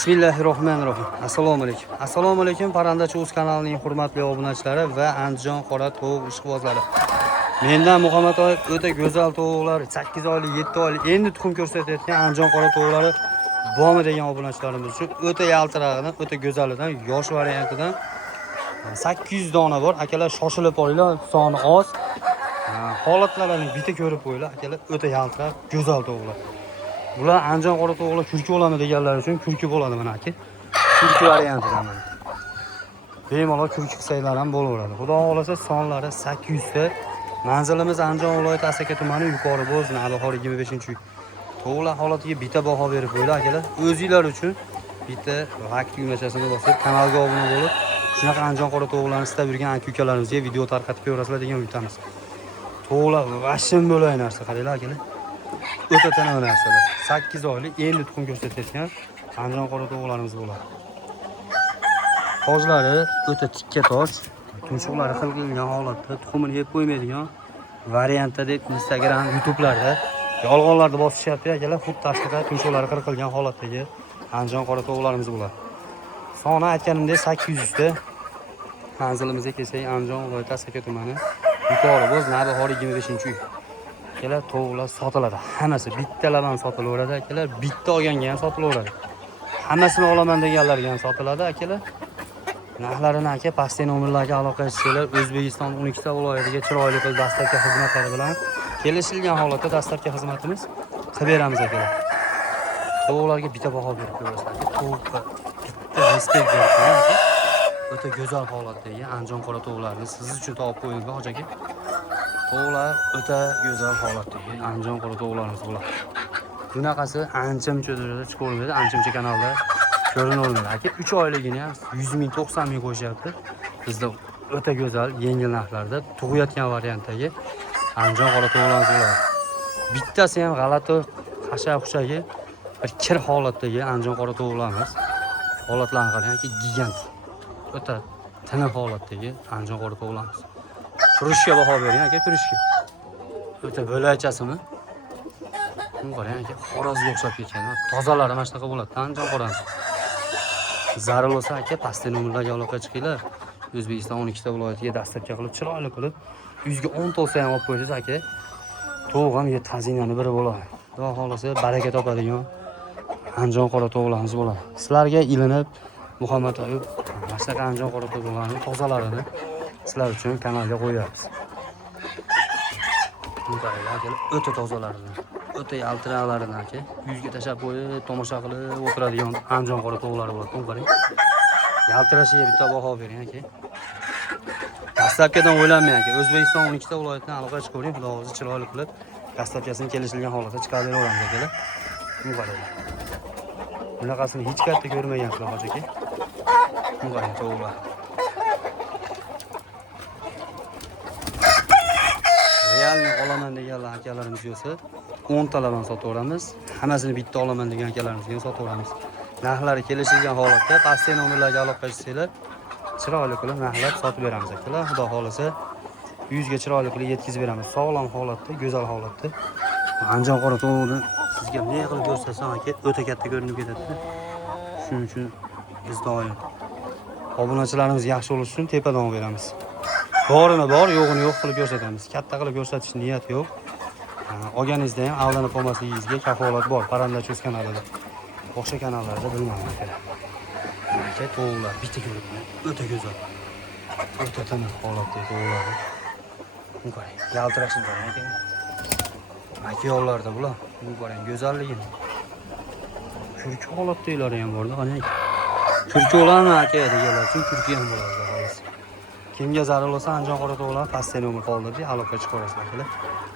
Bismillahirrohmanirrohim. Assalomu alaykum. Assalomu alaykum Parandachi o'z kanalining hurmatli obunachilari va Andijon qora tovuq ishqibozlari. Mendan Muhammad Oyib o'ta go'zal tovuqlar, 8 oylik, 7 oylik endi tuxum ko'rsatayotgan Andijon qora tovuqlari bormi degan obunachilarimiz uchun o'ta yaltirog'idan, o'ta go'zalidan, yosh variantidan 800 dona bor. Akalar shoshilib olinglar, soni oz. Holatlarini bitta ko'rib qo'yinglar. Akalar o'ta yaltiroq, go'zal tovuqlar. Bular Andijon qora tovuqlar kurki bo'ladi deganlar uchun kurki bo'ladi mana aka. Kurki variantidan mana. Bemalol kurki qilsanglar ham bo'laveradi. Xudo xolasa sonlari 800 ta. Manzilimiz Andijon viloyati Asaka tumani, Yuqori Bo'z, Navbahor 25-uy. Tovuqlar holatiga bitta baho berib qo'yinglar akalar. O'zingizlar uchun bitta like tugmachasini bosib, kanalga obuna bo'lib, shunaqa Andijon qora tovuqlarni istab yurgan aka-ukalarimizga video tarqatib qo'yasizlar degan umidamiz. Tovuqlar vashim bo'lay narsa qaranglar akalar. O'ta tana narsalar. 8 oylik endi tuxum ko'rsatayotgan Andijon qora tovuqlarimiz bo'ladi. Tojlari o'ta tikka toj, tumshuqlari qilgan holatda, tuxumini yeb qo'ymaydigan variantda deb Instagram, YouTube'larda yolg'onlarda bosishyapti akalar. Xuddi tashqida tumshuqlari qilgan holatdagi Andijon qora tovuqlarimiz bo'ladi. Soni aytganimdek 800 ta. Manzilimizga kelsak Andijon viloyati Asaka tumani, Yuqori Bo'z, Navbahor 25-uy. Akalar tovuqlar sotiladi. Hammasi bittalar ham sotilaveradi akalar. Bitta olganga ham sotilaveradi. Hammasini olaman deganlarga ham sotiladi akalar. Narxlarini aka pastdagi nomerlarga aloqa qilsanglar, O'zbekiston 12 ta viloyatiga chiroyli qilib dastlabki xizmatlari bilan kelishilgan holatda dastlabki xizmatimiz qilib beramiz akalar. Tovuqlarga bitta baho berib qo'yasizlar. Tovuqqa bitta respekt berib qo'ying. O'ta go'zal holatdagi Andijon qora tovuqlarni siz uchun topib qo'ydim hoji aka. Tovuqlar o'ta go'zal holatdagi Andijon qora tovuqlarimiz bo'ladi. Bunaqasi ancha-muncha chiqavermaydi, ancha-muncha kanalda ko'rinavermaydi. Aka 3 oyligini ham 100 ming, 90 ming qo'yishyapti. Bizda o'ta go'zal, yengil narxlarda tug'ayotgan variantdagi Andijon qora tovuqlarimiz bo'ladi. Bittasi ham g'alati qashaq-xushagi bir kir holatdagi Andijon qora tovuqlarimiz. Holatlarni qarang, gigant. O'ta tiniq holatdagi Andijon qora tovuqlarimiz. Turishga baho bering aka, turishga. O'ta bo'lachasimi? Buni qarang aka, xorozga o'xshab ketgan. Tozalari mana shunaqa bo'ladi, Andijon qorasi. Zarur bo'lsa aka, pastdagi nomerlarga aloqa chiqinglar. O'zbekiston 12 ta viloyatiga dastlabki qilib, chiroyli qilib, 100 ga 10 to'lsa ham olib qo'yasiz aka. Tovuq ham tazinani biri bo'ladi. Xudo xolasa baraka topadigan Andijon qora tovuqlarimiz bo'ladi. Sizlarga ilinib Muhammad Oyib mana shunaqa Andijon qora tovuqlarning tozalarini sizlar uchun kanalga qo'yamiz. O'ta tozalarini, o'ta yaltiroqlarini aka, yuzga tashab qo'yib, tomosha qilib o'tiradigan Andijon qora tovuqlari bo'ladi. Qarang. Yaltirashiga bitta baho bering aka. Dastlabkidan o'ylanmang aka. O'zbekiston 12 ta viloyatdan aloqa chiqaring, xudo o'zi chiroyli qilib dastlabkasini kelishilgan holatda chiqarib beramiz akalar. Buni qarang. Bunaqasini hech qayerda ko'rmagansiz hoji aka. Buni qarang tovuqlar. Realni olaman deganlar akalarimiz bo'lsa 10 talardan sotaveramiz. Hammasini bitta olaman degan akalarimizga ham sotaveramiz. Narxlari kelishilgan holatda pastdagi nomerlarga aloqa qilsanglar, chiroyli qilib narxlab sotib beramiz akalar. Xudo xolasa 100 ga chiroyli qilib yetkazib beramiz. Sog'lom holatda, go'zal holatda. Andijon qora tovuqni sizga ne qilib ko'rsatsam aka, o'ta katta ko'rinib ketadi. Shuning uchun biz doim obunachilarimiz yaxshi bo'lishi uchun tepadan beramiz. Borini bor, yo'g'ini yo'q qilib ko'rsatamiz. Katta qilib ko'rsatish niyat yo'q. Olganingizda ham aldanib qolmasligingizga kafolat bor Parandachi o'z kanalida. Boshqa kanallarda bilmadim akalar. Aka tovuqlar bitta ko'rib, o'ta go'zal. O'ta tiniq holatdagi tovuqlar. Buni qarang, yaltirashini qarang aka. Makiyollarda bular. Buni qarang, go'zalligini. Kurki holatdagilari ham borda, qarang. Kurki olarmi aka deganlar uchun kurki ham bo'ladi xolos. Kimga zarur bo'lsa Andijon qora tovuqlar pastdagi nomer qoldirib aloqa chiqarasizlar akalar.